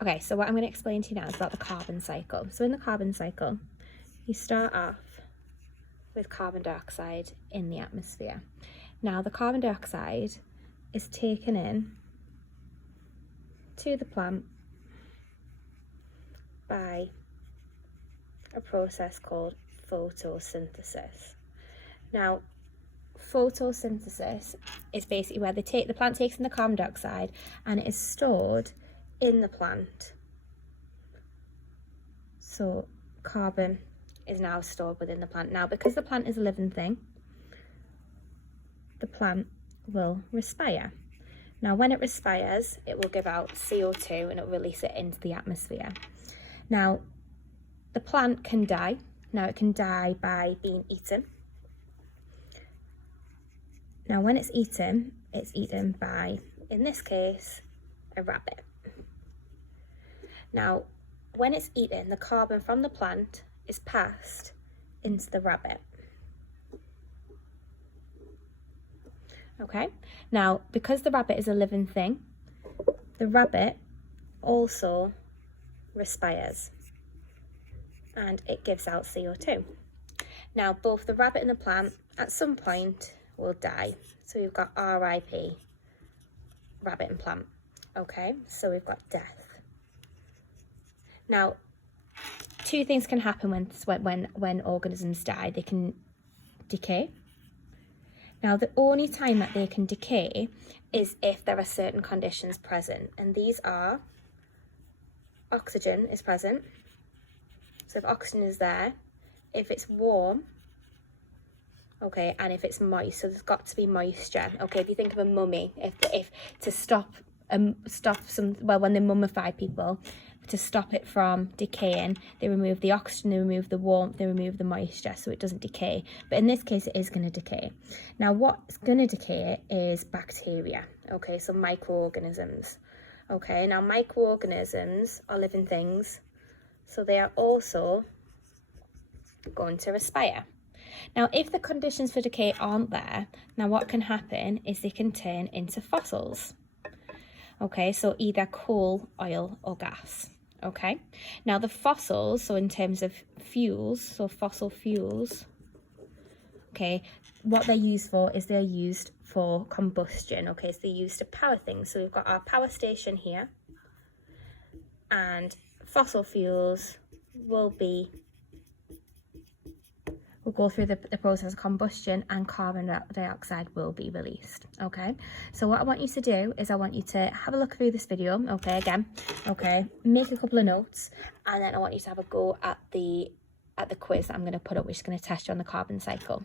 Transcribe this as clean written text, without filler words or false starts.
Okay, so what I'm going to explain to you now is about the carbon cycle. So in the carbon cycle, you start off with carbon dioxide in the atmosphere. Now the carbon dioxide is taken in to the plant by a process called photosynthesis. Now, photosynthesis is basically where the plant takes in the carbon dioxide and it is stored in the plant. So carbon is now stored within the plant. Now, because the plant is a living thing, the plant will respire. Now, when it respires, it will give out CO2 and it will release it into the atmosphere. Now, the plant can die. Now, it can die by being eaten. Now, when it's eaten by, in this case, a rabbit. Now, when it's eaten, the carbon from the plant is passed into the rabbit. Okay, now because the rabbit is a living thing, the rabbit also respires and it gives out CO2. Now, both the rabbit and the plant at some point will die. So we've got RIP, rabbit and plant. Okay, so we've got death. Now, two things can happen when organisms die. They can decay. Now, the only time that they can decay is if there are certain conditions present, and these are oxygen is present. So if oxygen is there, if it's warm, okay, and if it's moist, so there's got to be moisture. Okay, if you think of a mummy, if to stop when they mummify people, to stop it from decaying, they remove the oxygen, they remove the warmth, they remove the moisture so it doesn't decay. But in this case, it is going to decay. Now, what's going to decay is bacteria, okay, so microorganisms. Okay, now microorganisms are living things, so they are also going to respire. Now, if the conditions for decay aren't there, now what can happen is they can turn into fossils. Okay, so either coal, oil or gas. Okay, now the fossils, so in terms of fuels, so fossil fuels, okay, what they're used for is they're used for combustion. Okay, so they're used to power things. So we've got our power station here, and fossil fuels will go through the process of combustion and carbon dioxide will be released. Okay, so what I want you to do is I want you to have a look through this video, okay, again, okay, make a couple of notes, and then I want you to have a go at the quiz that I'm going to put up, which is going to test you on the carbon cycle.